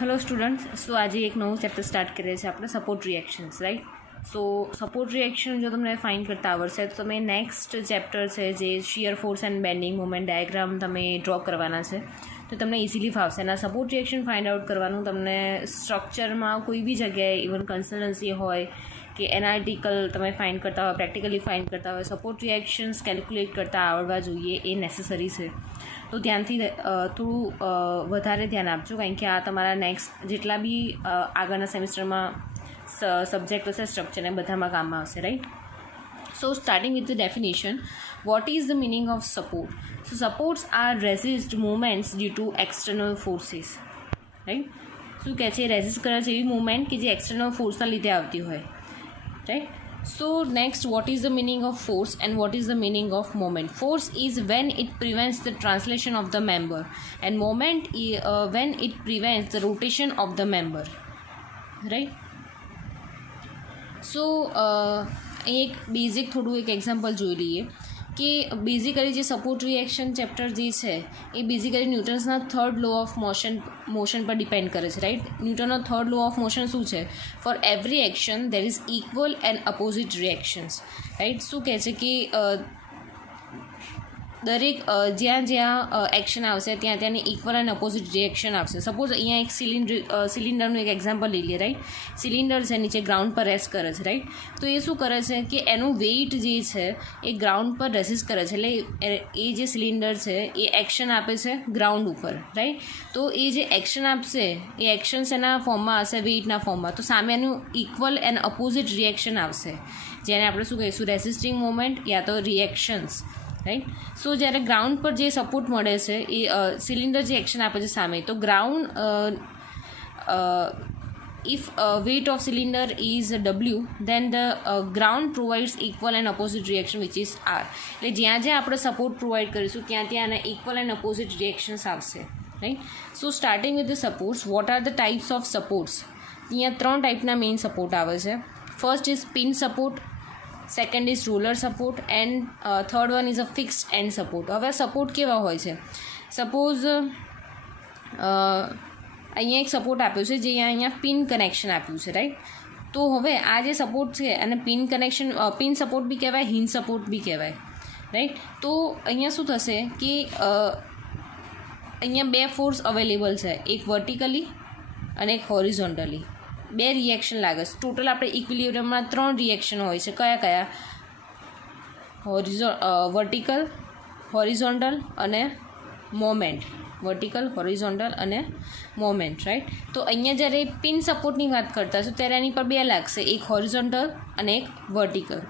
Hello students, सो आज एक नવું chapter start કરીએ છીએ આપણે સપોર્ટ રિએક્શન્સ, રાઈટ. સો સપોર્ટ રિએક્શન જો તમને ફાઇન્ડ કરતા આવડશે તો તમે નેક્સ્ટ ચેપ્ટર છે જે shear force and bending moment diagram તમે ડ્રો કરવાના છે તો તમને ઇઝીલી ફાવશે. અને સપોર્ટ રિએક્શન ફાઇન્ડ આઉટ કરવાનું તમને સ્ટ્રક્ચરમાં કોઈ બી જગ્યાએ ઇવન કન્સલ્ટન્સી હોય કે એનાલિટિકલ તમે ફાઇન્ડ કરતા હોય, પ્રેક્ટિકલી ફાઇન્ડ કરતા હોય, સપોર્ટ રિએક્શન્સ કેલ્ક્યુલેટ કરતા આવડવા જોઈએ, એ નેસેસરી છે. તો ધ્યાનથી થોડું વધારે ધ્યાન આપજો, કારણ કે આ તમારા નેક્સ્ટ જેટલા બી આગળના સેમિસ્ટરમાં સબ્જેક્ટ હશે સ્ટ્રક્ચરને બધામાં કામમાં આવશે, right. So starting with the definition, what is the meaning of support? So supports are resist movements due to external forces, right. શું કહે છે? રેઝિસ્ટ કરે છે એવી મુવમેન્ટ કે જે એક્સટર્નલ ફોર્સના લીધે આવતી હોય, right. So next, what is the meaning of force and what is the meaning of moment? Force is when it prevents the translation of the member, and moment when it prevents the rotation of the member, right? So એક basic થોડું એક example જોઈ લઈએ કે basically જે support reaction chapter જે છે એ બેઝિકલી ન્યૂટન્સના થર્ડ લો ઓફ મોશન પર ડિપેન્ડ કરે છે, રાઈટ. ન્યૂટનનો થર્ડ લો ઓફ મોશન શું છે? For every action there is equal and opposite reactions, right. શું કહે છે કે દરેક જ્યાં એક્શન આવશે ત્યાંની ઇક્વલ એન્ડ અપોઝિટ રિએક્શન આવશે. સપોઝ અહીંયા એક સિલિન્ડરનું એક એક્ઝામ્પલ લઈ લઈએ, રાઈટ. સિલિન્ડર છે નીચે ગ્રાઉન્ડ પર રેસ્ટ કરે છે, રાઈટ. તો એ શું કરે છે કે એનું વેઇટ જે છે એ ગ્રાઉન્ડ પર રેસિસ્ટ કરે છે, એટલે એ જે સિલિન્ડર છે એ એક્શન આપે છે ગ્રાઉન્ડ ઉપર, રાઈટ. તો એ જે એક્શન આપશે એ એક્શન્સ એના ફોર્મમાં હશે, વેઇટના ફોર્મમાં. તો સામે એનું ઇક્વલ એન્ડ અપોઝિટ રિએક્શન આવશે, જેને આપણે શું કહીશું? રેસિસ્ટિંગ મોમેન્ટ યા તો રિએક્શન્સ, રાઈટ. સો જ્યારે ગ્રાઉન્ડ પર જે સપોર્ટ મળે છે એ સિલિન્ડર જે એક્શન આપે છે સામે, તો ground if weight of cylinder is W, then the ground provides equal and opposite reaction which is R. એટલે જ્યાં આપણે સપોર્ટ પ્રોવાઈડ કરીશું ત્યાં આના ઇક્વલ એન્ડ ઓપોઝિટ રિએક્શન્સ આવશે, right. So starting with the supports, what are the types of supports? અહીંયા 3 ટાઈપના main support આવે છે. First is pin support, second is roller support and third one is a fixed end support. હવે support કેવા હોય છે? Suppose અહીંયા એક સપોર્ટ આપ્યો છે જે અહીંયા પિન કનેક્શન આપ્યું છે, રાઈટ. તો હવે આ જે સપોર્ટ છે અને પિન સપોર્ટ બી કહેવાય, હિન્જ સપોર્ટ બી કહેવાય, રાઈટ. તો અહીંયા શું થશે કે અહીંયા 2 ફોર્સ અવેલેબલ છે, એક વર્ટિકલી અને એક હોરિઝોન્ટલી. 2 રિએક્શન લાગે છે. ટોટલ આપણે ઇક્વિલિબ્રિયમમાં 3 રિએક્શન હોય છે. કયા? વર્ટિકલ, હોરિઝોન્ટલ અને મોમેન્ટ. વર્ટિકલ, હોરિઝોન્ટલ અને મોમેન્ટ, રાઈટ. તો અહીંયા જ્યારે પિન સપોર્ટની વાત કરતા છો ત્યારે એની પર 2 લાગશે, એક હોરિઝોન્ટલ અને એક વર્ટિકલ.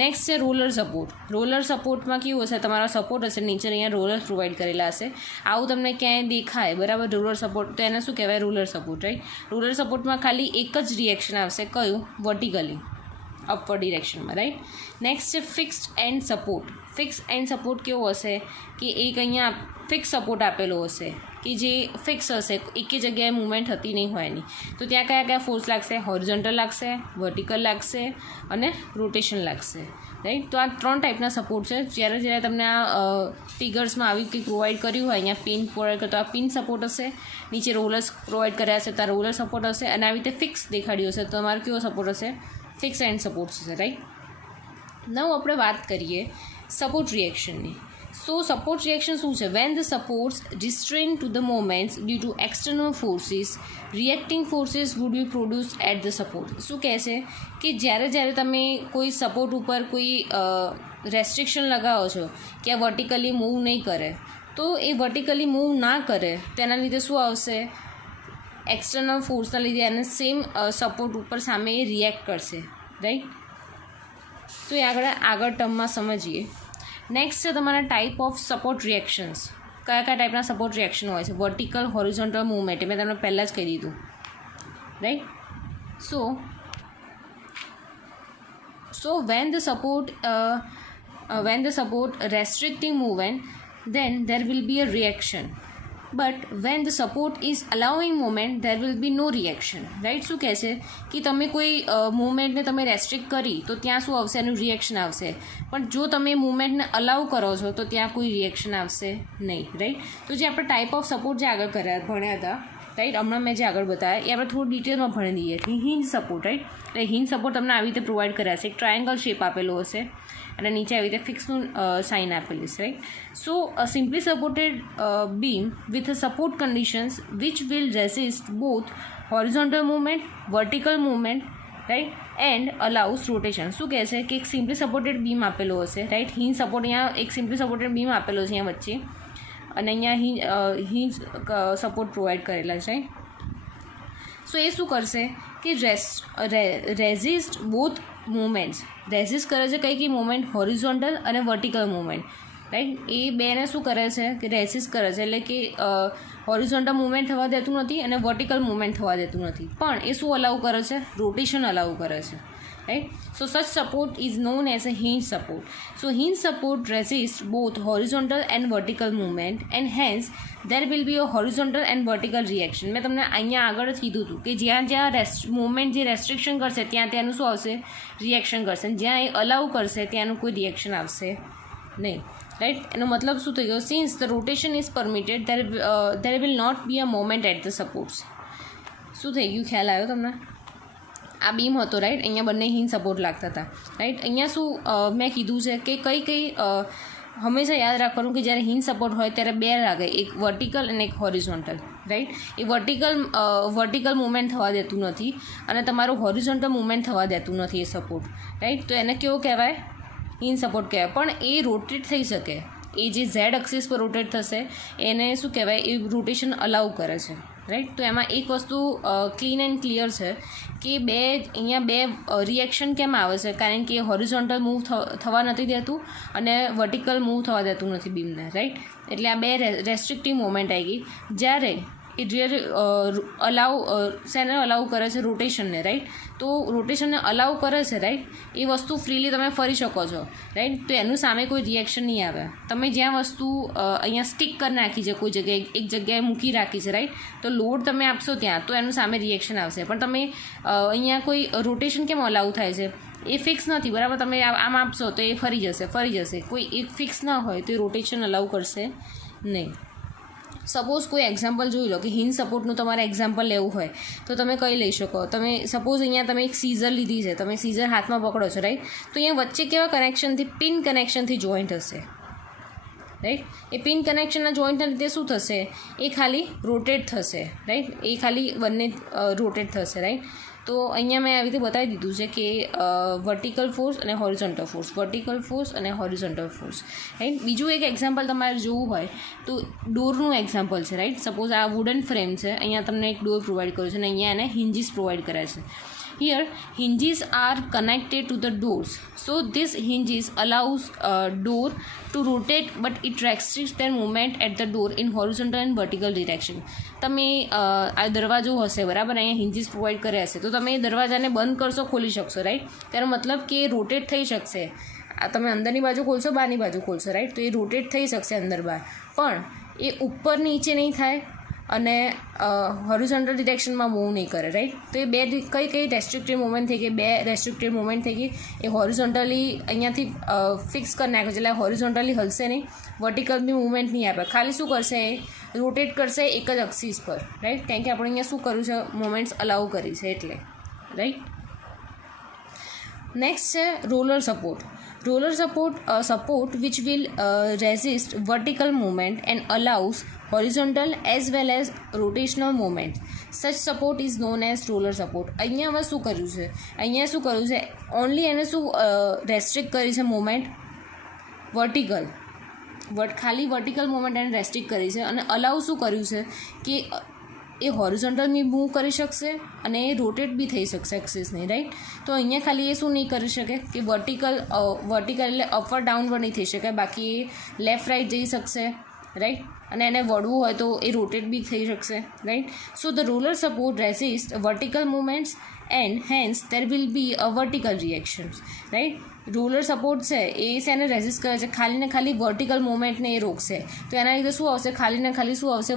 નેક્સ્ટ છે રોલર સપોર્ટ. રોલર સપોર્ટમાં કેવું હશે? તમારા સપોર્ટ હશે નીચે અહીંયા રોલર પ્રોવાઈડ કરેલા હશે. આવું તમને ક્યાંય દેખાય, બરાબર, રોલર સપોર્ટ, તો એને શું કહેવાય? Roller support, right. રોલર સપોર્ટમાં ખાલી એક જ રિએક્શન આવશે. કયું? વર્ટિકલી, અપવર્ડ ડિરેક્શનમાં, રાઈટ. નેક્સ્ટ છે fixed end support. Fix end support કેવો હશે કે એક અહીંયા ફિક્સ સપોર્ટ આપેલો હશે કે જે ફિક્સ હશે, એક જગ્યાએ મૂવમેન્ટ થતી નહીં હોય એની. તો ત્યાં કયા ફોર્સ લાગશે? હોરિઝોન્ટલ લાગશે, વર્ટિકલ લાગશે અને રોટેશન લાગશે, રાઈટ. તો આ 3 ટાઈપના સપોર્ટ છે. જ્યારે તમને આ ફિગર્સમાં આવી કંઈક પ્રોવાઈડ કર્યું હોય, અહીંયા પિન પ્રોવાઈડ કરતો આ પિન સપોર્ટ હશે, નીચે રોલર્સ પ્રોવાઈડ કર્યા હશે તો આ રોલર સપોર્ટ હશે, અને આવી રીતે ફિક્સ દેખાડ્યું હશે તો તમારો કેવો સપોર્ટ હશે? ફિક્સ એન્ડ સપોર્ટ હશે, રાઈટ. નવ આપણે વાત કરીએ સપોર્ટ રિએક્શનની. સો સપોર્ટ રિએક્શન શું છે? When the supports restrain to the moments due to external forces, reacting forces would be produced at the support. શું કહે છે કે જ્યારે તમે કોઈ સપોર્ટ ઉપર કોઈ રેસ્ટ્રિક્શન લગાવો છો કે આ વર્ટિકલી મૂવ નહીં કરે, તો એ વર્ટિકલી મૂવ ના કરે તેના લીધે શું આવશે? એક્સટર્નલ ફોર્સના લીધે એને સેમ સપોર્ટ ઉપર સામે એ રિએક્ટ કરશે, રાઈટ. તો એ આગળ ટર્મમાં સમજીએ. નેક્સ્ટ છે તમારા ટાઈપ ઓફ સપોર્ટ રિએક્શન્સ. કયા ટાઈપના સપોર્ટ રિએક્શન હોય છે? Vertical, horizontal, movement. મેં તમને પહેલાં જ કહી દીધું, right. So when the support restricting movement, then there will be a reaction, but when the support is allowing movement there will be no reaction, right. શું કહે છે કે તમે કોઈ મૂવમેન્ટને તમે રેસ્ટ્રિક્ટ કરી તો ત્યાં શું આવશે? એનું રિએક્શન આવશે. પણ જો તમે મૂવમેન્ટને અલાઉ કરો છો તો ત્યાં કોઈ રિએક્શન આવશે નહીં, રાઈટ. તો જે આપણે ટાઈપ ઓફ સપોર્ટ જે આગળ ભણ્યા હતા રાઈટ. હમણાં મેં જે આગળ બતાવ્યા એ આપણે થોડું ડિટેલમાં ભણી દઈએ. Hinge support, right. એટલે હિંજ સપોર્ટ તમને આવી રીતે પ્રોવાઈડ કર્યા છે. એક ટ્રાયંગલ શેપ આપેલો હશે અને નીચે આવી રીતે ફિક્સનું સાઇન આપેલી છે, right. So a simply supported beam with a support conditions which will resist both horizontal movement, vertical movement, right, and allows rotation. શું કહે છે કે એક સિમ્પલી સપોર્ટેડ બીમ આપેલો હશે, રાઈટ. હિંજ સપોર્ટ અહીંયા એક સિમ્પલી સપોર્ટેડ બીમ આપેલો છે અહીંયા વચ્ચે અને અહીંયા હિંજ સપોર્ટ પ્રોવાઈડ કરેલા છે. સો એ શું કરશે કે રેઝિસ્ટ બોથ મૂવમેન્ટ્સ. રેઝિસ્ટ કરે છે કઈ મૂવમેન્ટ? હોરિઝોન્ટલ અને વર્ટિકલ મૂવમેન્ટ, રાઈટ. એ બેને શું કરે છે કે રેઝિસ્ટ કરે છે, એટલે કે હોરિઝોન્ટલ મૂવમેન્ટ થવા દેતું નથી અને વર્ટિકલ મૂવમેન્ટ થવા દેતું નથી. પણ એ શું અલાઉ કરે છે? રોટેશન અલાઉ કરે છે, right. So such support is known as a hinge support. So hinge support resist both horizontal and vertical movement and hence there will be a horizontal and vertical reaction. મેં તમને અહીંયા આગળ જ કીધું હતું કે જ્યાં મૂવમેન્ટ જે રેસ્ટ્રિક્શન કરશે ત્યાં ત્યાંનું શું આવશે? રિએક્શન કરશે. જ્યાં એ અલાઉ કરશે ત્યાંનું કોઈ રિએક્શન આવશે નહીં, રાઈટ. એનો મતલબ શું થઈ ગયો? Since the rotation is permitted there will not be a moment at the supports. શું થઈ ગયું? ખ્યાલ આવ્યો તમને? આ બીમ હતો, રાઈટ. અહીંયા બંને હિંજ સપોર્ટ લાગતા હતા, રાઈટ. અહીંયા શું મેં કીધું છે કે કઈ હંમેશા યાદ રાખવાનું કે જ્યારે હિંજ સપોર્ટ હોય ત્યારે બે લાગે, એક વર્ટિકલ અને એક હોરિઝોન્ટલ, રાઈટ. એ વર્ટિકલ મૂવમેન્ટ થવા દેતું નથી અને તમારું હોરિઝોન્ટલ મૂવમેન્ટ થવા દેતું નથી એ સપોર્ટ, રાઈટ. તો એને કેવો કહેવાય? હિંજ સપોર્ટ કહેવાય. પણ એ રોટેટ થઈ શકે. એ જે ઝેડ એક્સિસ પર રોટેટ થશે એને શું કહેવાય? એ રોટેશન અલાઉ કરે છે, રાઈટ. તો એમાં એક વસ્તુ ક્લીન એન્ડ ક્લિયર છે કે અહીંયા બે રિએક્શન કેમ આવે છે? કારણ કે હોરિઝોન્ટલ મૂવ થવા નથી દેતું અને વર્ટિકલ મૂવ થવા દેતું નથી બીમને, રાઈટ. એટલે આ બે રેસ્ટ્રિક્ટિવ મોમેન્ટ આવી ગઈ. જ્યારે એ શેને અલાઉ કરે છે? રોટેશનને, રાઈટ. તો રોટેશનને અલાઉ કરે છે, રાઈટ. એ વસ્તુ ફ્રીલી તમે ફરી શકો છો, રાઈટ. તો એનું સામે કોઈ રિએક્શન નહીં આવે. તમે જ્યાં વસ્તુ અહીંયા સ્ટિક કરી નાખી છે, કોઈ જગ્યાએ એક જગ્યાએ મૂકી રાખી છે, રાઈટ. તો લોડ તમે આપશો ત્યાં તો એનું સામે રિએક્શન આવશે. પણ તમે અહીંયા કોઈ રોટેશન કેમ અલાઉ થાય છે? એ ફિક્સ નથી, બરાબર. તમે આમ આપશો તો એ ફરી જશે. કોઈ એક ફિક્સ ના હોય તો એ રોટેશન અલાઉ કરશે નહીં. સપોઝ કોઈ એક્ઝામ્પલ જોઈ લો કે હિંજ સપોર્ટનું તમારે એક્ઝામ્પલ લેવું હોય તો તમે કઈ લઈ શકો? તમે સપોઝ અહીંયા તમે એક સીઝર લીધી છે, તમે સીઝર હાથમાં પકડો છો, રાઈટ. તો અહીંયા વચ્ચે કેવા કનેક્શનથી? પિન કનેક્શનથી જોઈન્ટ હશે, રાઈટ. એ પિન કનેક્શનના જોઈન્ટના લીધે શું થશે? એ ખાલી રોટેટ થશે, રાઈટ. એ ખાલી બંને રોટેટ થશે, રાઈટ. તો અહીંયા મેં આવી રીતે બતાવી દીધું છે કે વર્ટિકલ ફોર્સ અને હોરિઝોન્ટલ ફોર્સ, રાઈટ. બીજું એક એક્ઝામ્પલ તમારે જોવું હોય તો ડોરનું એક્ઝામ્પલ છે, રાઈટ. સપોઝ આ વુડન ફ્રેમ છે, અહીંયા તમને એક ડોર પ્રોવાઈડ કર્યો છે અને અહીંયા એને હિન્જીસ પ્રોવાઈડ કર્યા છે. Here hinges are connected to the doors, so this hinges allows door to rotate but it restricts their movement at the door in horizontal and vertical direction. તમે આ દરવાજો હશે, બરાબર. અહીંયા hinges પ્રોવાઈડ કર્યા હશે તો તમે દરવાજાને બંધ કરશો, ખોલી શકશો, રાઈટ. તેનો મતલબ કે એ રોટેટ થઈ શકશે. આ તમે અંદરની બાજુ ખોલશો, બહારની બાજુ ખોલશો, રાઈટ. તો એ રોટેટ થઈ શકશે અંદર બહાર, પણ એ ઉપર નીચે નહીં થાય અને હોરિઝોન્ટલ ડિરેક્શનમાં મૂવ નહીં કરે, રાઈટ. તો એ બે કઈ રેસ્ટ્રિક્ટેડ મૂવમેન્ટ થઈ ગઈ? બે રેસ્ટ્રિક્ટેડ મૂવમેન્ટ થઈ ગઈ. એ હોરિઝોન્ટલી અહીંયાથી ફિક્સ કરી નાખ્યો છે, એટલે હોરિઝોન્ટલી હલશે નહીં, વર્ટિકલ બી મૂવમેન્ટ નહીં આપે. ખાલી શું કરશે? એ રોટેટ કરશે એક જ એક્સિસ પર, રાઈટ. કારણ કે આપણે અહીંયા શું કર્યું છે? મોમેન્ટ્સ અલાઉ કરી છે એટલે, રાઈટ. નેક્સ્ટ છે roller support. Roller support which will resist vertical movement and allows horizontal as well as rotational movement. Such support is known as roller support. અહીંયા હવે શું કર્યું છે? ઓનલી એને શું રેસ્ટ્રિક્ટ કરી છે? મૂવમેન્ટ વર્ટિકલ, ખાલી વર્ટિકલ મૂવમેન્ટ એને રેસ્ટ્રિક્ટ કરી છે અને અલાઉ શું કર્યું છે કે એ હોરિઝોન્ટલ બી મૂવ કરી શકશે અને એ રોટેટ બી થઈ શકશે એક્સિસની, રાઈટ. તો અહીંયા ખાલી એ શું નહીં કરી શકે કે વર્ટિકલ એટલે અપવર્ડ ડાઉનવર્ડ નહીં થઈ શકે, બાકી એ લેફ્ટ રાઈટ જઈ શકશે, રાઈટ. અને એને વળવું હોય તો એ રોટેટ બી થઈ શકશે, right. So the roller support resist vertical movements and hence there will be a vertical reactions, right. Roller support છે એ શેને રેઝિસ્ટ કરે છે? ખાલી ને ખાલી વર્ટિકલ મૂવમેન્ટને એ રોકશે. તો એના લીધે શું આવશે? ખાલી ને ખાલી શું આવશે?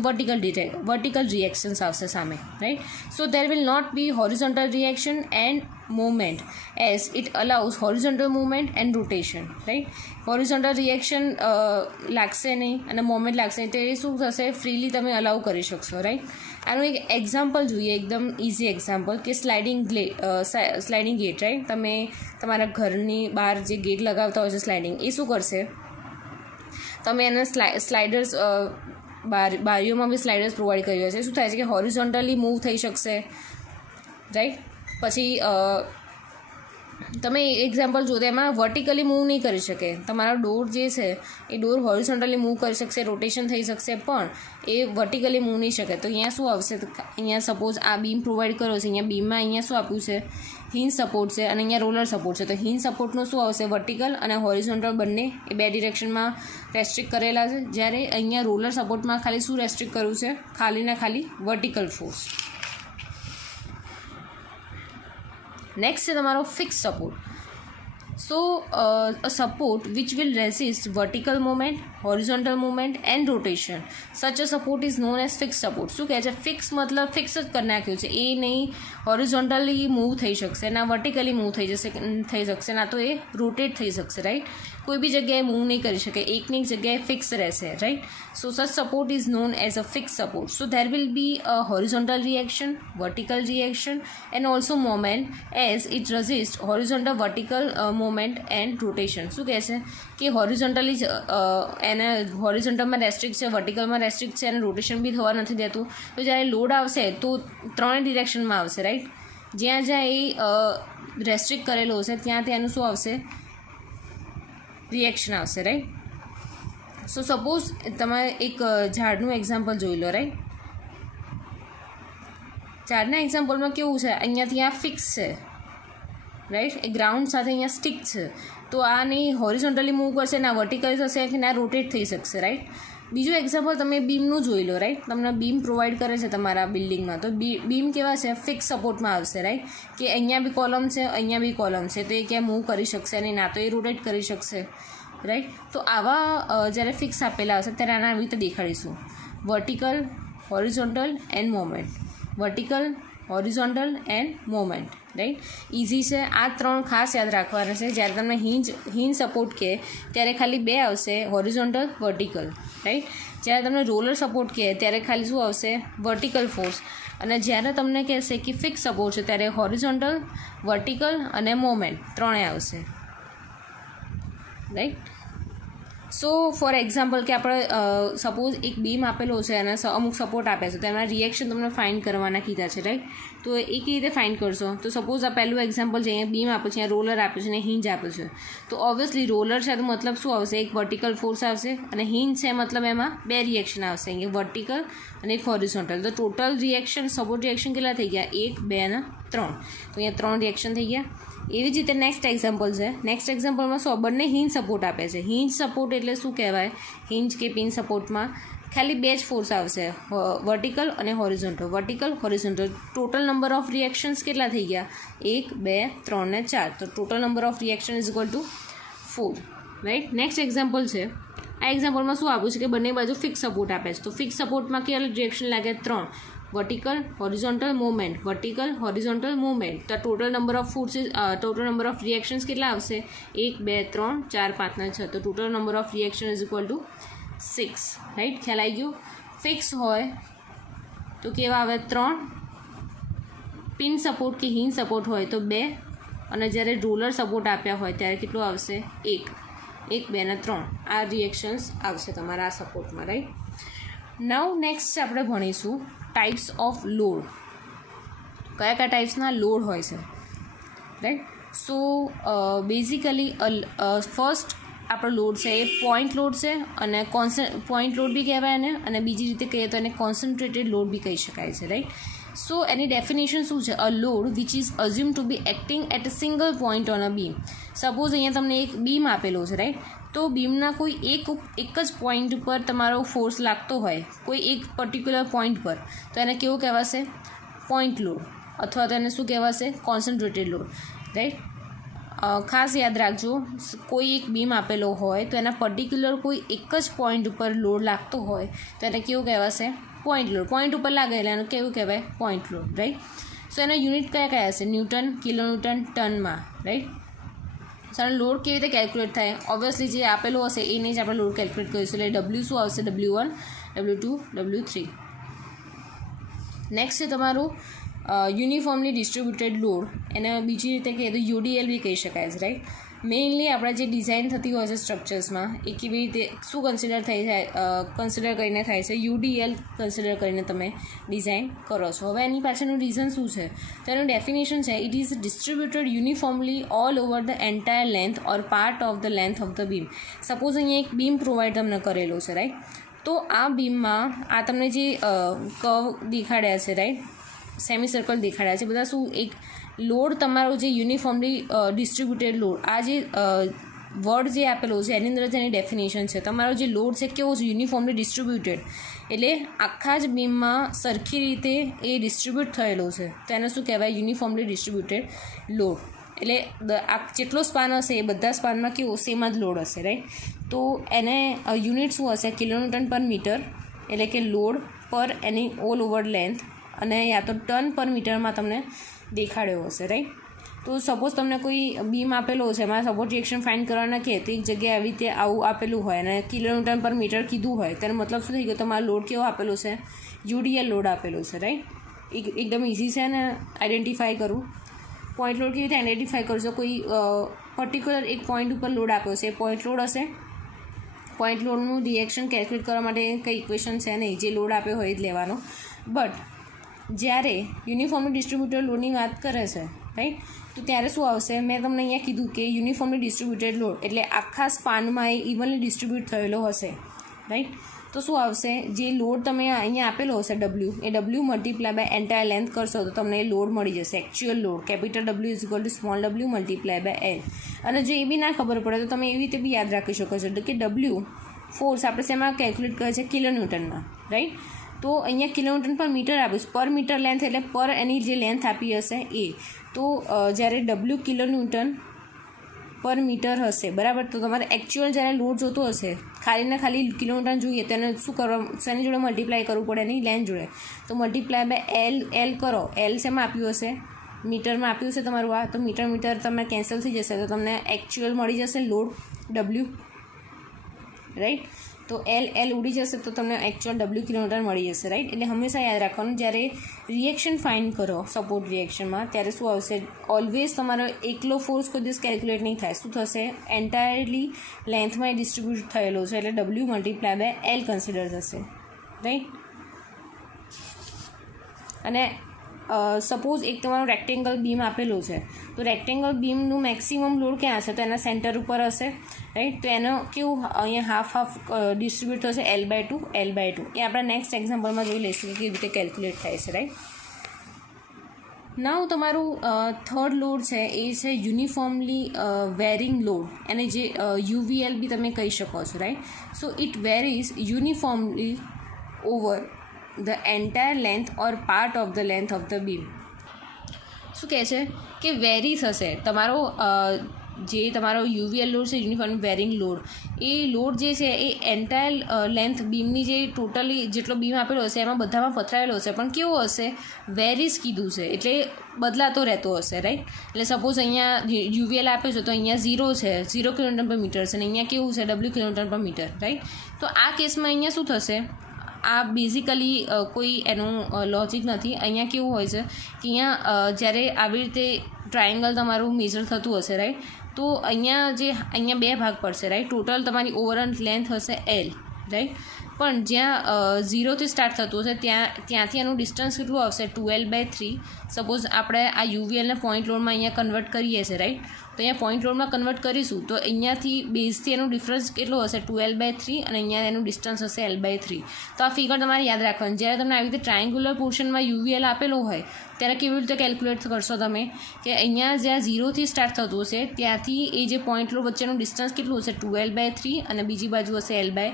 વર્ટિકલ રિએક્શન્સ આવશે સામે, right. So there will not be horizontal reaction and movement as it allows horizontal movement and rotation, right. Horizontal reaction લાગશે નહીં અને મોમેન્ટ લાગશે નહીં, તો એ શું થશે? ફ્રીલી તમે અલાઉ કરી શકશો, રાઈટ. આનું એક એક્ઝામ્પલ જોઈએ, એકદમ ઇઝી એક્ઝામ્પલ, કે સ્લાઇડિંગ ગેટ, રાઈટ? તમે તમારા ઘરની બહાર જે ગેટ લગાવતા હોય છે સ્લાઇડિંગ, એ શું કરશે, તમે એને સ્લાઇડર્સ બારીઓમાં બી સ્લાઇડર્સ પ્રોવાઈડ કરી હોય છે. શું થાય છે કે હોરિઝોન્ટલી મૂવ થઈ શકશે, રાઈટ? પછી તમે એક્ઝામ્પલ જો તો એમાં વર્ટિકલી મૂવ નહીં કરી શકે. તમારો ડોર જે છે એ ડોર હોરિઝોન્ટલી મૂવ કરી શકશે, રોટેશન થઈ શકશે, પણ એ વર્ટિકલી મૂવ નહીં શકે. તો અહીંયા શું આવશે, અહીંયા સપોઝ આ બીમ પ્રોવાઈડ કર્યો છે, અહીંયા બીમમાં અહીંયા શું આપ્યું છે, હિન્જ સપોર્ટ છે, અને અહીંયા રોલર સપોર્ટ છે. તો હિન્જ સપોર્ટનું શું આવશે, વર્ટિકલ અને હોરિઝોન્ટલ બંને એ બે ડિરેક્શનમાં રેસ્ટ્રિક્ટ કરેલા છે. જ્યારે અહીંયા રોલર સપોર્ટમાં ખાલી શું રેસ્ટ્રિક્ટ કર્યું છે, ખાલીને ખાલી વર્ટિકલ ફોર્સ. નેક્સ્ટ છે તમારો fix support. So a support which will resist vertical movement, horizontal movement and rotation. Such a support is known as fixed support. શું કહે છે, ફિક્સ મતલબ ફિક્સ જ કરી નાખ્યું છે, એ નહીં હોરિઝોન્ટલી મૂવ થઈ શકશે, ના વર્ટિકલી મૂવ થઈ શકશે, ના તો એ રોટેટ થઈ શકશે, રાઈટ? કોઈ બી જગ્યાએ મૂવ નહીં કરી શકે, એકની જગ્યાએ ફિક્સ રહેશે, right? So such support is known as a fix support. So there will be a horizontal reaction, vertical reaction and also moment as it resist horizontal vertical moment and rotation. શું કહે છે કે horizontally એને હોરિઝોન્ટલમાં રેસ્ટ્રિક્ટ છે, વર્ટિકલમાં રેસ્ટ્રિક્ટ છે, અને rotation બી થવા નથી દેતું. તો જ્યારે લોડ આવશે તો ત્રણેય ડિરેક્શનમાં આવશે, રાઈટ? જ્યાં જ્યાં એ રેસ્ટ્રિક્ટ કરેલો હશે ત્યાં ત્યાંનું શું આવશે, રિએક્શન આવશે, રાઈટ? સો સપોઝ તમે એક ઝાડનું એક્ઝામ્પલ જોઈ લો, રાઈટ? ઝાડના એક્ઝામ્પલમાં કેવું છે, અહીંયાથી આ ફિક્સ છે, રાઈટ? એ ગ્રાઉન્ડ સાથે અહીંયા સ્ટિક છે. તો આ નહીં હોરિઝોન્ટલી મૂવ કરશે, ના વર્ટિકલ થશે, કે ના રોટેટ થઈ શકશે, રાઈટ? બીજું એક્ઝામ્પલ તમે બીમનું જોઈ લો, રાઈટ? તમને બીમ પ્રોવાઈડ કરે છે તમારા બિલ્ડિંગમાં, તો બીમ કેવા છે, ફિક્સ સપોર્ટમાં આવશે, રાઈટ? કે અહીંયા બી કોલમ છે, અહીંયા બી કોલમ છે, તો એ ક્યાં મૂવ કરી શકશે નહીં, ના તો એ રોટેટ કરી શકશે, રાઈટ? તો આવા જ્યારે ફિક્સ આપેલા હશે ત્યારે આના આવી રીતે દેખાડીશું, vertical, horizontal and moment, vertical, horizontal and moment, right? Easy છે. આ ત્રણ ખાસ યાદ રાખવાના છે. જ્યારે તમને હિન્જ સપોર્ટ કહે ત્યારે ખાલી બે આવશે, હોરિઝોન્ટલ, વર્ટિકલ, રાઈટ? જ્યારે તમને રોલર સપોર્ટ કહે ત્યારે ખાલી શું આવશે, વર્ટિકલ ફોર્સ. અને જ્યારે તમને કહેશે કે ફિક્સ સપોર્ટ છે ત્યારે હોરિઝોન્ટલ, વર્ટિકલ અને મોમેન્ટ ત્રણેય આવશે, રાઈટ? સો ફોર એક્ઝામ્પલ કે આપણે સપોઝ એક બીમ આપેલો છે અને અમુક સપોર્ટ આપે છે, તો એના રિએક્શન તમને ફાઇન્ડ કરવાના કીધા છે, રાઈટ? તો એ કેવી રીતે ફાઇન્ડ કરશો? તો સપોઝ આ પહેલું એક્ઝામ્પલ છે, અહીંયા બીમ આપ્યું છે, અહીંયા રોલર આપ્યું છે અને હિન્જ આપ્યું છે. તો ઓબ્વિયસલી રોલર છે તો મતલબ શું આવશે, એક વર્ટિકલ ફોર્સ આવશે, અને હિન્જ છે મતલબ એમાં બે રિએક્શન આવશે, અહીંયા વર્ટિકલ અને એક હોરિઝોન્ટલ. તો ટોટલ રિએક્શન, સપોર્ટ રિએક્શન કેટલા થઈ ગયા, 1, 2 અને 3. તો અહીંયા 3 રિએક્શન થઈ ગયા. એવી જ રીતે નેક્સ્ટ એક્ઝામ્પલ છે. નેક્સ્ટ એક્ઝામ્પલમાં શું, બંને હિન્જ સપોર્ટ આપે છે. હિન્જ સપોર્ટ એટલે શું કહેવાય, હિન્જ કે પિન સપોર્ટમાં ખાલી બે જ ફોર્સ આવશે, વર્ટિકલ અને horizontal, vertical, horizontal. Total number of reactions કેટલા થઈ ગયા, 1, 2, 3 ને 4. તો total number of reaction is equal two 4, right? Next example છે. આ એક્ઝામ્પલમાં શું આપ્યું છે કે બંને બાજુ ફિક્સ સપોર્ટ આપે છે. તો ફિક્સ સપોર્ટમાં કેટલા રિએક્શન લાગે, 3, vertical, horizontal, moment, vertical, horizontal, moment. તો total number of forces, total number of reactions કેટલા આવશે, 1, 2, 3, 4, 5 ને 6. તો total number of reaction is equal two 6, right? ખ્યાલ આવી ગયું? ફિક્સ હોય તો કેવા આવે, 3, પિન સપોર્ટ કે હિન્જ સપોર્ટ હોય તો 2, અને જ્યારે રોલર સપોર્ટ આપ્યા હોય ત્યારે કેટલું આવશે, 1, 2 ને 3. આ રિએક્શન્સ આવશે તમારા આ સપોર્ટમાં, રાઈટ? નાઉ નેક્સ્ટ આપણે ભણીશું ટાઈપ્સ ઓફ લોડ. કયા કયા ટાઈપ્સના લોડ હોય છે, રાઈટ? સો બેઝિકલી ફર્સ્ટ આપણો લોડ છે એ પોઈન્ટ લોડ છે, અને પોઈન્ટ લોડ બી કહેવાય એને, અને બીજી રીતે કહીએ તો એને કોન્સન્ટ્રેટેડ લોડ બી કહી શકાય છે, રાઈટ? સો એની ડેફિનેશન શું છે, a load which is assume to be acting at a single point on a beam. Suppose અહીંયા તમને એક બીમ આપેલો છે, રાઈટ? તો બીમના કોઈ એક જ પોઈન્ટ પર તમારો ફોર્સ લાગતો હોય, કોઈ એક પર્ટિક્યુલર પોઈન્ટ પર, તો એને કેવું કહેવાશે, પોઈન્ટ લોડ, અથવા તો એને શું કહેવાશે, કોન્સન્ટ્રેટેડ લોડ, રાઈટ? ખાસ યાદ રાખજો, કોઈ એક બીમ આપેલો હોય તો એના પર્ટિક્યુલર કોઈ એક જ પોઈન્ટ ઉપર લોડ લાગતો હોય તો એને કેવું કહેવાશે, પોઈન્ટ લોડ. પોઈન્ટ ઉપર લાગે એટલે એનું કેવું કહેવાય, પોઈન્ટ લોડ, રાઈટ? સો એના યુનિટ કયા કયા હશે, ન્યૂટન, કિલોન્યૂટન, ટનમાં, રાઈટ? સો લોડ કેવી રીતે કેલ્ક્યુલેટ થાય, ઓબ્વિયસલી જે આપેલું હશે એને જ આપણે લોડ કેલ્ક્યુલેટ કરીશું. એટલે W શું આવશે, W1, W2, W3. નેક્સ્ટ છે તમારું યુનિફોર્મલી ડિસ્ટ્રીબ્યુટેડ લોડ, એને બીજી રીતે કહીએ તો યુડીએલ બી કહી શકાય છે, રાઈટ. મેઇનલી આપણા જે ડિઝાઇન થતી હોય છે સ્ટ્રક્ચર્સમાં એ કેવી રીતે શું કન્સિડર કરીને થાય છે, યુડીએલ કન્સિડર કરીને તમે ડિઝાઇન કરો છો. હવે એની પાછળનું રીઝન શું છે તો એનું ડેફિનેશન છે, it is distributed uniformly all over the entire length or part of the length of the beam. Suppose અહીંયા એક બીમ પ્રોવાઈડ તમને કરેલો છે, રાઈટ. તો આ બીમમાં આ તમને જે કર્વ દેખાડ્યા છે, રાઈટ, સેમી સર્કલ દેખાડ્યા છે, બધા શું એક લોડ તમારો જે યુનિફોર્મલી ડિસ્ટ્રીબ્યુટેડ લોડ, આ જે વર્ડ જે આપેલો છે એની અંદર જેની ડેફિનેશન છે, તમારો જે લોડ છે કેવો છે, યુનિફોર્મલી ડિસ્ટ્રીબ્યુટેડ, એટલે આખા જ બીમમાં સરખી રીતે એ ડિસ્ટ્રીબ્યુટ થયેલો છે, તો એને શું કહેવાય, યુનિફોર્મલી ડિસ્ટ્રીબ્યુટેડ લોડ. એટલે આ જેટલો સ્પાન હશે એ બધા સ્પાનમાં કેવો સેમ જ લોડ હશે, રાઈટ. તો એને યુનિટ શું હશે, કિલોન્યુટન પર મીટર, એટલે કે લોડ પર એની ઓલ ઓવર લેન્થ, અને યા તો ટન પર મીટરમાં તમને દેખાડ્યો હશે, રાઈટ. તો સપોઝ તમને કોઈ બીમ આપેલો છે, એમાં સપોર્ટ રિએક્શન ફાઇન્ડ કરવાના કહે તો એક જગ્યાએ આવી રીતે આવું આપેલું હોય અને કિલોન્યુટન પર મીટર કીધું હોય, તેનો મતલબ શું થઈ ગયો, તમારો લોડ કેવો આપેલો છે, યુડીએલ લોડ આપેલો છે, રાઈટ. એકદમ ઇઝી છે ને આઈડેન્ટિફાઈ કરવું. પોઈન્ટ લોડ કેવી રીતે આઈડેન્ટિફાઈ કરશો, કોઈ પર્ટિક્યુલર એક પોઈન્ટ ઉપર લોડ આપ્યો છે, એ પોઈન્ટ લોડ હશે. પોઈન્ટ લોડનું રિએક્શન કેલ્ક્યુલેટ કરવા માટે કંઈ ઇક્વેશન છે નહીં, જે લોડ આપ્યો હોય એ જ લેવાનો. બટ જ્યારે યુનિફોર્મલી ડિસ્ટ્રીબ્યુટેડ લોડની વાત કરે છે, રાઈટ, તો ત્યારે શું આવશે, મેં તમને અહીંયા કીધું કે યુનિફોર્મલી ડિસ્ટ્રીબ્યુટેડ લોડ એટલે આખા સ્પાનમાં એ ઇવનલી ડિસ્ટ્રીબ્યુટ થયેલો હશે, રાઈટ. તો શું આવશે, જે લોડ તમે અહીંયા આપેલો હશે ડબલ્યુ, એ W multiply by entire length કરશો તો તમને એ લોડ મળી જશે, actual load, capital W is equal to small W multiply by L. અને જો એ બી ના ખબર પડે તો તમે એવી રીતે બી યાદ રાખી શકો છો કે ડબલ્યુ ફોર્સ આપણે શેમાં કેલ્ક્યુલેટ કરે છે, કિલોન્યુટનમાં, રાઈટ. તો અહીંયા કિલોમીટર પર મીટર આપ્યું, પર મીટર લેન્થ એટલે પર એની જે લેન્થ આપી હશે એ. તો જ્યારે ડબલ્યુ કિલોન્યુટન પર મીટર હશે, બરાબર, તો તમારે એકચ્યુઅલ જ્યારે લોડ જોતો હશે, ખાલી કિલોમીટર જોઈએ તો એને શું કરવા, શેની જોડે મલ્ટીપ્લાય કરવું પડે, એની લેન્થ જોડે. તો મલ્ટીપ્લાય બાય એલ કરો. એલ શેમાં આપ્યું હશે, મીટરમાં આપ્યું હશે તમારું આ, તો મીટર તમે કેન્સલ થઈ જશે, તો તમને એકચ્યુઅલ મળી જશે લોડ ડબલ્યુ, રાઈટ. તો એલ ઉડી જશે તો તમને એકચ્યુઅલ ડબલ્યુ કિલોમીટર મળી જશે, રાઈટ. એટલે હંમેશા યાદ રાખવાનું, જ્યારે રિએક્શન ફાઇન્ડ કરો સપોર્ટ રિએક્શનમાં, ત્યારે શું આવશે, ઓલવેઝ તમારો એકલો ફોર્સ કોઈ દિવસ કેલ્ક્યુલેટ નહીં થાય. શું થશે, એન્ટાયરલી લેન્થમાં ડિસ્ટ્રીબ્યુટ થયેલો છે એટલે W multiply by L consider થશે, રાઈટ. અને સપોઝ એક તમારો રેક્ટેંગલ બીમ આપેલો છે, તો રેક્ટેંગલ બીમનું મેક્સિમમ લોડ ક્યાં હશે, તો એના સેન્ટર ઉપર હશે, રાઈટ. તો એનો કેવું અહીંયા હાફ ડિસ્ટ્રીબ્યુટ થશે, L/2. એ આપણે નેક્સ્ટ એક્ઝામ્પલમાં જોઈ લઈશું કે કેવી રીતે કેલ્ક્યુલેટ થાય છે, રાઈટ. નાઉ તમારું થર્ડ લોડ છે એ છે યુનિફોર્મલી વેરિંગ લોડ, એને જે યુવીએલ બી તમે કહી શકો છો, right. So it varies uniformly over the entire length or part of the length of the beam. શું કહે છે કે વેરી થશે તમારો જે તમારો યુવીએલ લોડ છે, યુનિફોર્મ વેરિંગ લોડ, એ લોડ જે છે એ એન્ટાયર લેન્થ બીમની જે ટોટલી જેટલો બીમ આપેલો હશે એમાં બધામાં પથરાયેલો હશે, પણ કેવો હશે, વેરીઝ કીધું છે એટલે બદલાતો રહેતો હશે, રાઈટ. એટલે સપોઝ અહીંયા યુવીએલ આપ્યો છે તો અહીંયા 0 છે, 0 કિલોમીટર પર મીટર છે, અને અહીંયા કેવું છે, ડબલ્યુ કિલોમીટર પર મીટર, રાઈટ. તો આ કેસમાં અહીંયા શું થશે, આ બેઝિકલી કોઈ એનું લોજિક નથી. અહીંયા કેવું હોય છે કે અહીંયા જ્યારે આવી રીતે ટ્રાયેંગલ તમારું મેઝર થતું હશે, રાઈટ, તો અહીંયા બે ભાગ પડશે, રાઈટ. ટોટલ તમારી ઓવરઓલ લેન્થ હશે L, રાઈટ. પણ જ્યાં 0થી સ્ટાર્ટ થતું હશે ત્યાંથી એનું ડિસ્ટન્સ કેટલું આવશે, 2L/3. સપોઝ આપણે આ યુવીએલને પોઈન્ટ લોડમાં અહીંયા કન્વર્ટ કરીએ છીએ, રાઈટ. તો અહીંયા પોઈન્ટ લોડમાં કન્વર્ટ કરીશું તો અહીંયાથી બેઝથી એનું ડિફરન્સ કેટલો હશે, 2L/3, અને અહીંયા એનું ડિસ્ટન્સ હશે L/3. તો આ ફિગર તમારે યાદ રાખવાની. જ્યારે તમને આવી રીતે ટ્રાયેંગ્યુલર પોર્શનમાં યુવીએલ આપેલો હોય ત્યારે કેવી રીતે કેલ્ક્યુલેટ કરશો તમે, કે અહીંયા જ્યાં 0થી સ્ટાર્ટ થતું હશે ત્યાંથી એ જે પોઈન્ટ લોડ વચ્ચેનું ડિસ્ટન્સ કેટલું હશે, 2L/3, અને બીજી બાજુ હશે L/3,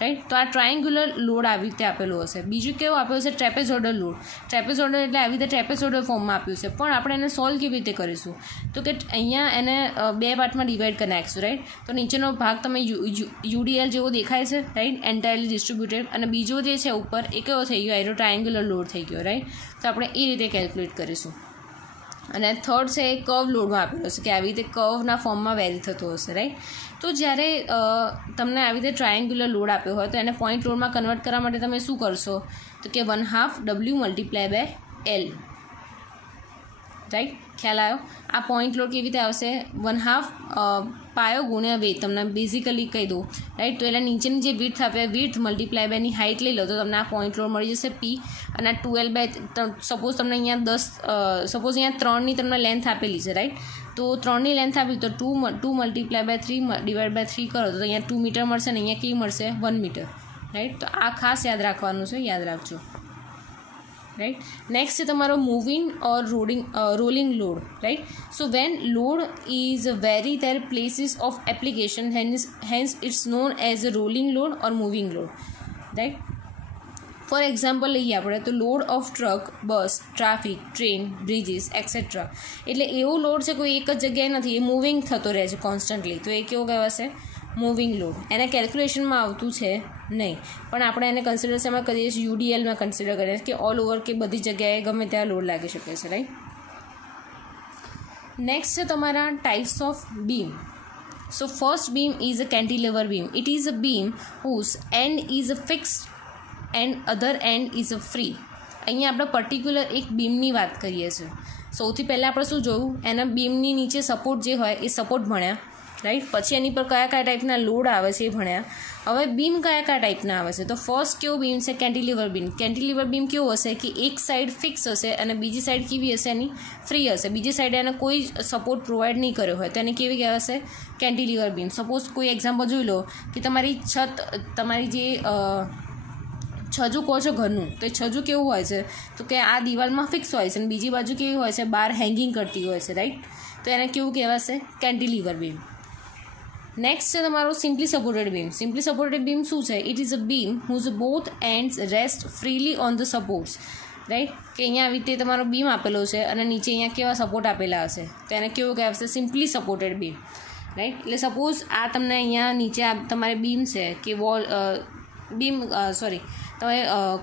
રાઈટ. તો આ ટ્રાયેંગ્યુલર લોડ આવી રીતે આપેલો હશે. બીજું કેવું આપ્યું છે, ટ્રેપેઝોઇડલ લોડ. ટ્રેપેઝોઇડલ એટલે આવી રીતે ટ્રેપેઝોઇડલ ફોર્મમાં આપ્યું છે, પણ આપણે એને સોલ્વ કેવી રીતે કરીશું, તો કે અહીંયા એને બે પાર્ટમાં ડિવાઈડ કરી નાખીશું, રાઈટ. તો નીચેનો ભાગ તમે યુડીએલ જેવો દેખાય છે, રાઈટ, એન્ટાયરલી ડિસ્ટ્રીબ્યુટેડ, અને બીજો જે છે ઉપર એ કેવો થઈ ગયો, એનો ટ્રાયેંગ્યુલર લોડ થઈ ગયો, રાઈટ. તો આપણે એ રીતે કેલ્ક્યુલેટ કરીશું. અને થર્ડ છે એ કર્વ લોડમાં આપેલો છે કે આવી રીતે કર્વના ફોર્મમાં વેરી થતો હશે, રાઈટ. તો જ્યારે તમને આવી રીતે ટ્રાયેન્ગ્યુલર લોડ આપ્યો હોય તો એને પોઈન્ટ લોડમાં કન્વર્ટ કરવા માટે તમે શું કરશો તો કે 1/2 W multiply by L, right. ખ્યાલ આવ્યો? આ પોઈન્ટ લોડ કેવી રીતે આવશે? 1/2 પાયો ગુણ્યા વેટ, તમને બેઝિકલી કહી દઉં, રાઈટ. તો એટલે નીચેની જે વિડ્થ આપે વિડ્થ મલ્ટીપ્લાય બાયની હાઇટ લઈ લો તો તમને આ પોઈન્ટ લોડ મળી જશે P. અને આ 12/, સપોઝ તમને અહીંયા 10, સપોઝ અહીંયા 3ની તમને લેન્થ આપેલી છે, રાઈટ. તો 3ની લેન્થ આપી તો 2 મલ્ટીપ્લાય બાય 3 ડિવાઈડ બાય 3 કરો તો અહીંયા 2 મીટર મળશે ને અહીંયા કેવી મળશે 1 મીટર, રાઈટ. તો આ ખાસ યાદ રાખવાનું છે, યાદ રાખજો, રાઈટ. નેક્સ્ટ છે તમારો moving or rolling load, right. So when load is vary their places of application, hence it's known as a rolling load or moving load, right. For example લઈએ આપણે તો load of truck, bus, traffic, train, bridges etcetera. એટલે એવો load છે કોઈ એક જ જગ્યાએ નથી, એ મૂવિંગ થતો રહે છે કોન્સ્ટન્ટલી, તો એ કેવો કહેવાશે? Moving load. એને કેલ્ક્યુલેશનમાં આવતું છે નહીં, પણ આપણે એને કન્સિડરેશનમાં કરીએ છીએ, UDLમાં કન્સિડર કરીએ છીએ કે ઓલ ઓવર કે બધી જગ્યાએ ગમે ત્યાં લોડ લાગી શકે છે, રાઈટ. નેક્સ્ટ છે તમારા types of beam. So first beam is a cantilever beam. It is a beam whose end is a fixed end other end is a free. અહીંયા આપણે પર્ટિક્યુલર એક બીમની વાત કરીએ છીએ. સૌથી પહેલાં આપણે શું જોયું? એના બીમની નીચે સપોર્ટ જે હોય એ સપોર્ટ ભણ્યા, રાઈટ. પછી એની પર કયા કયા ટાઈપના લોડ આવે છે એ ભણ્યા. હવે બીમ કયા કયા ટાઈપના આવે છે તો ફર્સ્ટ કેવો બીમ છે? Cantilever beam. કેન્ટિલીવર બીમ કેવો હશે કે એક સાઈડ ફિક્સ હશે અને બીજી સાઈડ કેવી હશે? એની ફ્રી હશે. બીજી સાઈડ એને કોઈ સપોર્ટ પ્રોવાઈડ નહીં કર્યો હોય તો એને કેવી કહેવાશે? Cantilever beam. સપોઝ કોઈ એક્ઝામ્પલ જોઈ લો કે તમારી છત, તમારી જે છજુ કહો છો ઘરનું, તો એ છજુ કેવું હોય છે તો કે આ દિવાલમાં ફિક્સ હોય છે અને બીજી બાજુ કેવી હોય છે? બહાર હેંગિંગ કરતી હોય છે, રાઈટ. તો એને કેવું કહેવાશે? Cantilever beam. નેક્સ્ટ છે તમારો simply supported beam. Simply supported beam શું છે? It is a beam whose both ends rest freely on the supports, right. કે અહીંયા આવી રીતે તમારો બીમ આપેલો છે અને નીચે અહીંયા કેવા સપોર્ટ આપેલા હશે તો એને કેવું કહેવાશે? Simply supported beam, right. એટલે સપોઝ આ તમને અહીંયા નીચે તમારે બીમ છે કે વોલ તમે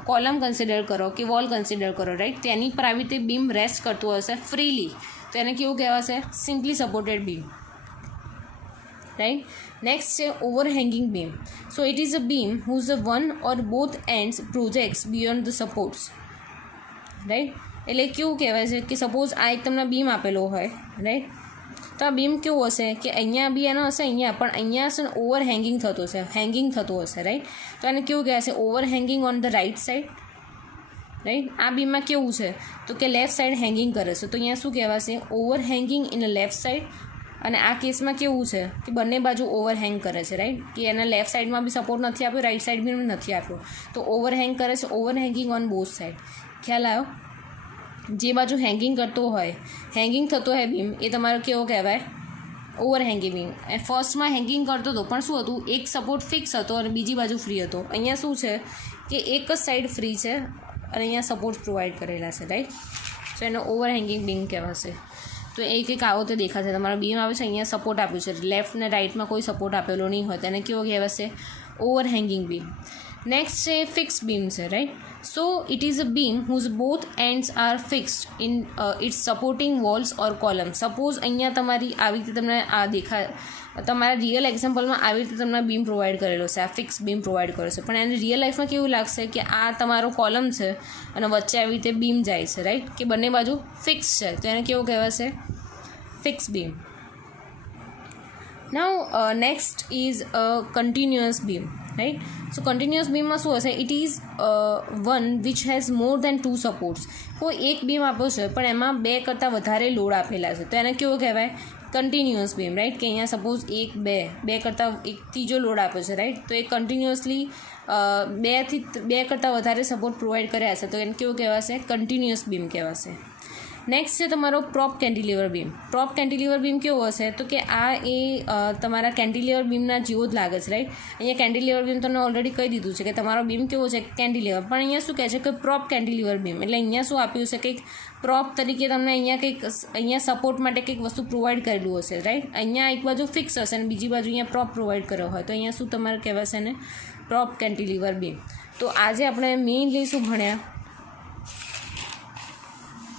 કોલમ કન્સિડર કરો કે વોલ કન્સિડર કરો, રાઈટ. તો એની પર આવી રીતે બીમ રેસ્ટ કરતું હશે ફ્રીલી તો એને કેવું કહેવાશે? Simply supported beam, right. Next છે overhanging beam. So it is a beam whose one or both ends projects beyond the supports, right. એટલે કેવું કહેવાય છે કે સપોઝ આ એક તમને બીમ આપેલો હોય, રાઈટ. તો આ બીમ કેવું હશે કે અહીંયા બી એનો હશે, અહીંયા પણ અહીંયા હશે ને ઓવર હેંગિંગ થતો હશે, હેંગિંગ થતું હશે, રાઈટ. તો એને કેવું કહેવાશે? Over hanging on the right side, right. આ બીમમાં કેવું છે તો કે લેફ્ટ સાઈડ હેંગિંગ કરે છે તો અહીંયા શું કહેવાશે? Over hanging in a left side. અને આ કેસમાં કેવું છે કે બંને બાજુ ઓવરહેંગ કરે છે, રાઈટ. કે એના લેફ્ટ સાઈડમાં બી સપોર્ટ નથી આપ્યો, રાઈટ સાઈડ બી નથી આપ્યો, તો ઓવરહેંગ કરે છે. ઓવરહેંગિંગ ઓન બોથ સાઈડ. ખ્યાલ આવ્યો? જે બાજુ હેંગિંગ કરતો હોય, હેંગિંગ થતો હોય બીમ, એ તમારો કેવો કહેવાય? ઓવરહેંગિંગ બીમ. ફર્સ્ટમાં હેંગિંગ કરતો હતો પણ શું હતું? એક સપોર્ટ ફિક્સ હતો અને બીજી બાજુ ફ્રી હતો. અહીંયા શું છે કે એક જ સાઈડ ફ્રી છે અને અહીંયા સપોર્ટ પ્રોવાઈડ કરેલા છે, રાઈટ. તો એને ઓવરહેંગિંગ બીમ કહેવાશે. તો એ કંઈક આવો તો દેખાશે. તમારો બીમ આવે છે, અહીંયા સપોર્ટ આપ્યું છે, લેફ્ટ ને રાઇટમાં કોઈ સપોર્ટ આપેલો નહીં હોય તો એને કેવો કહેવાશે? Overhanging beam. નેક્સ્ટ છે ફિક્સ બીમ છે, right. So it is a beam whose both ends are fixed in its supporting walls or column. Suppose અહીંયા તમારી આવી રીતે તમને આ દેખાય, તમારા રિયલ એક્ઝામ્પલમાં આવી રીતે તમને બીમ પ્રોવાઈડ કરેલો છે, આ ફિક્સ બીમ પ્રોવાઈડ કર્યો છે, પણ એને રિયલ લાઈફમાં કેવું લાગશે કે આ તમારો કોલમ છે અને વચ્ચે આવી રીતે બીમ જાય છે, રાઈટ. કે બંને બાજુ ફિક્સ છે તો એને કેવું કહેવાશે? Fix beam. Now next is a continuous beam, right. So continuous બીમમાં શું હશે? It is one which has more than 2 supports. કોઈ એક બીમ આપ્યો છે પણ એમાં 2 કરતાં વધારે લોડ આપેલા છે તો એને કેવું કહેવાય? Continuous beam, right. કે અહીંયા સપોઝ 1 2 કરતાં એક ત્રીજો લોડ આપ્યો છે, રાઈટ. તો એ કન્ટિન્યુઅસલી 2 કરતાં વધારે સપોર્ટ પ્રોવાઈડ કર્યા છે તો એને કેવું કહેવાશે? કન્ટિન્યુઅસ બીમ કહેવાશે. નેક્સ્ટ છે તમારો prop cantilever beam. Prop cantilever beam કેવો હશે તો કે આ એ તમારા કેન્ટિલીવર બીમના જેવો જ લાગે છે, રાઈટ. અહીંયા કેન્ટિલીવર બીમ તમને ઓલરેડી કહી દીધું છે કે તમારો બીમ કેવો છે? કેન્ટિલીવર. પણ અહીંયા શું કહે છે કે પ્રોપ કેન્ટિલીવર બીમ. એટલે અહીંયા શું આપ્યું છે? કંઈક પ્રોપ તરીકે તમને અહીંયા સપોર્ટ માટે કંઈક વસ્તુ પ્રોવાઈડ કરેલું હશે, રાઈટ. અહીંયા એક બાજુ ફિક્સ હશે અને બીજી બાજુ અહીંયા પ્રોપ પ્રોવાઈડ કર્યો હોય તો અહીંયા શું તમારે કહેવાશે ને? Prop cantilever beam. તો આજે આપણે મેઇનલી શું ભણ્યા,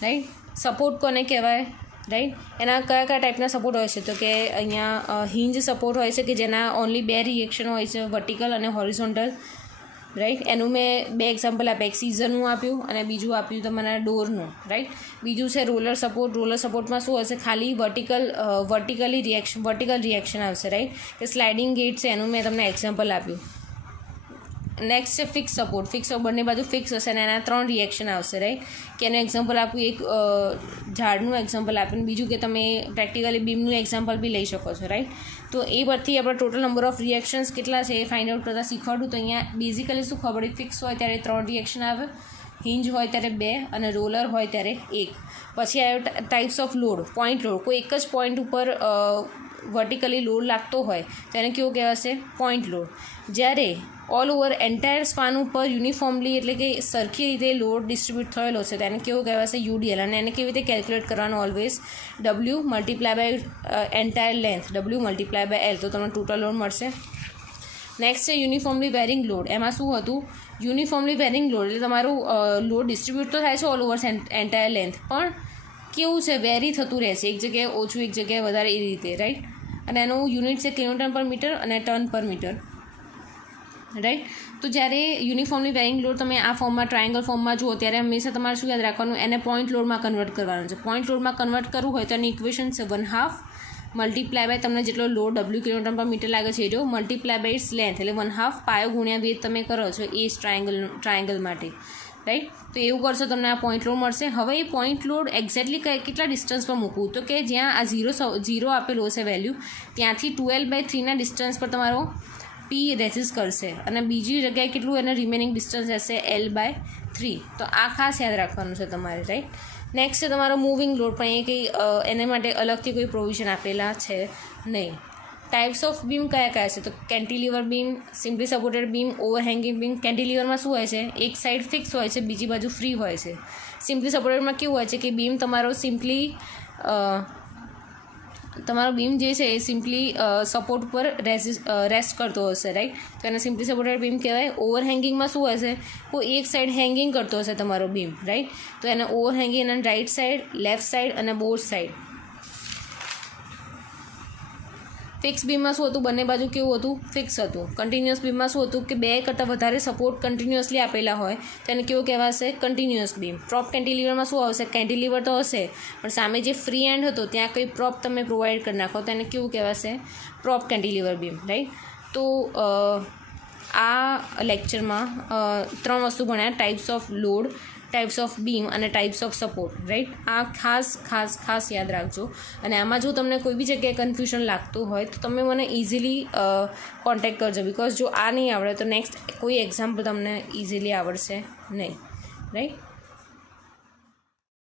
રાઈટ. સપોર્ટ કોને કહેવાય, રાઈટ. એના કયા કયા ટાઈપના સપોર્ટ હોય છે, તો કે અહીંયા હિંજ સપોર્ટ હોય છે કે જેના ઓનલી 2 રિએક્શન હોય છે, વર્ટિકલ અને હોરિઝોન્ટલ, રાઈટ. એનું મેં 2 એક્ઝામ્પલ આપ્યા, એક સીઝરનું આપ્યું અને બીજું આપ્યું તમારા ડોરનું, રાઈટ. બીજું છે રોલર સપોર્ટ. રોલર સપોર્ટમાં શું હશે, ખાલી વર્ટિકલ રિએક્શન આવશે, રાઈટ, કે સ્લાઇડિંગ ગેટ છે, એનું મેં તમને એક્ઝામ્પલ આપ્યું. નેક્સ્ટ છે ફિક્સ સપોર્ટ. ફિક્સ બંને બાજુ ફિક્સ હશે અને એના 3 રિએક્શન આવશે, રાઈટ, કે એનું એક્ઝામ્પલ આપ્યું, એક ઝાડનું એક્ઝામ્પલ આપ્યું, બીજું કે તમે પ્રેક્ટિકલી બીમનું એક્ઝામ્પલ બી લઈ શકો છો, રાઈટ. તો એ પરથી આપણે ટોટલ નંબર ઓફ રિએક્શન્સ કેટલા છે એ ફાઇન્ડ આઉટ કરતાં શીખવાડું. તો અહીંયા બેઝિકલી શું ખબર, ફિક્સ હોય ત્યારે 3 રિએક્શન આવે, હિંજ હોય ત્યારે 2 અને રોલર હોય ત્યારે 1. પછી આવ્યો types off load. Point load, કોઈ એક જ પોઈન્ટ ઉપર વર્ટિકલી લોડ લાગતો હોય તો એને કેવું કહેવાશે, પોઈન્ટ લોડ. જ્યારે ઓલ ઓવર એન્ટાયર સ્પાન ઉપર યુનિફોર્મલી એટલે કે સરખી રીતે લોડ ડિસ્ટ્રીબ્યુટ થયેલો છે તો એને કેવું કહેવાશે, યુડીએલ. અને એને કેવી રીતે કેલ્ક્યુલેટ કરવાનું, always W multiply by entire length, W multiply by L, તો તમને ટોટલ લોડ મળશે. નેક્સ્ટ છે યુનિફોર્મલી વેરિંગ લોડ. એમાં શું હતું, યુનિફોર્મલી વેરિંગ લોડ એટલે તમારું લોડ ડિસ્ટ્રીબ્યુટ તો થાય છે ઓલ ઓવર એન્ટાયર લેન્થ, પણ કેવું છે, વેરી થતું રહેશે, એક જગ્યાએ ઓછું એક જગ્યાએ વધારે, એ રીતે, રાઈટ. અને એનું યુનિટ છે કિલોન્યુટન પર મીટર અને ટન પર મીટર, રાઈટ. તો જ્યારે યુનિફોર્મલી વેરિંગ લોડ તમે આ ફોર્મમાં ટ્રાયંગલ ફોર્મમાં જુઓ ત્યારે હંમેશા તમારે શું યાદ રાખવાનું, એને પોઈન્ટ લોડમાં કન્વર્ટ કરવાનું છે. પોઈન્ટ લોડમાં કન્વર્ટ કરવું હોય તો એની ઇક્વેશન છે 1/2 મલ્ટીપ્લાય બાય તમને જેટલો લોડ W કિલોન્યુટન પર મીટર લાગે છે એ જો મલ્ટીપ્લાય બાય ઇટ્સ લેન્થ, એટલે 1/2 પાયો ગુણ્યા વેધ તમે કરો છો એ ટ્રાયંગલ માટે, રાઈટ. તો એવું કરશો તમને આ પોઈન્ટ લોડ મળશે. હવે એ પોઈન્ટ લોડ એક્ઝેક્ટલી કેટલા ડિસ્ટન્સ પર મૂકવું, તો કે જ્યાં આ 0 આપેલો હશે વેલ્યુ, ત્યાંથી 12/3 ડિસ્ટન્સ પર તમારો P રેઝિસ્ટ કરશે અને બીજી જગ્યાએ કેટલું એને રિમેનિંગ ડિસ્ટન્સ હશે L/3. તો આ ખાસ યાદ રાખવાનું છે તમારે, રાઈટ. નેક્સ્ટ છે તમારો મૂવિંગ લોડ, પણ એ કંઈ એને માટે અલગથી કોઈ પ્રોવિઝન આપેલા છે નહીં. ટાઈપ્સ ઓફ બીમ કયા કયા છે, તો cantilever beam, simply supported beam, overhanging beam. કેન્ટિલીવરમાં શું હોય છે, એક સાઈડ ફિક્સ હોય છે, બીજી બાજુ ફ્રી હોય છે. સિમ્પલી સપોર્ટેડમાં કેવું હોય છે કે બીમ તમારો બીમ જે છે એ સિમ્પલી સપોર્ટ પર રેસ્ટ કરતો હશે, રાઈટ. તો એને સિમ્પલી સપોર્ટેડ બીમ કહેવાય. ઓવરહેંગિંગમાં શું હશે, કોઈ એક સાઈડ હેંગિંગ કરતો હશે તમારો બીમ, રાઈટ. તો એને ઓવરહેંગિંગ અને રાઈટ સાઈડ, લેફ્ટ સાઈડ અને બોથ સાઈડ. ફિક્સ બીમમાં શું હતું, બંને બાજુ કેવું હતું, ફિક્સ હતું. કન્ટિન્યુઅસ બીમમાં શું હતું કે 2 કરતાં વધારે સપોર્ટ કન્ટિન્યુઅસલી આપેલા હોય તો એને કેવું કહેવાશે, કન્ટિન્યુઅસ બીમ. પ્રોપ કેન્ટિલીવરમાં શું આવશે, કેન્ટિલીવર તો હશે પણ સામે જે ફ્રી એન્ડ હતો ત્યાં કંઈ પ્રોપ તમે પ્રોવાઈડ કરી નાખો તો એને કેવું કહેવાશે, પ્રોપ કેન્ટિલીવર બીમ, રાઈટ. તો આ લેક્ચરમાં 3 વસ્તુ ભણ્યા, types off load, types of beam અને ટાઈપ્સ ઓફ સપોર્ટ, રાઈટ. આ ખાસ યાદ રાખજો. અને આમાં જો તમને કોઈ બી જગ્યાએ કન્ફ્યુઝન લાગતું હોય તો તમે મને ઇઝીલી કોન્ટેક્ટ કરજો, બિકોઝ જો આ નહીં આવડે તો નેક્સ્ટ કોઈ એક્ઝામ્પલ તમને ઇઝીલી આવડશે નહીં, રાઈટ.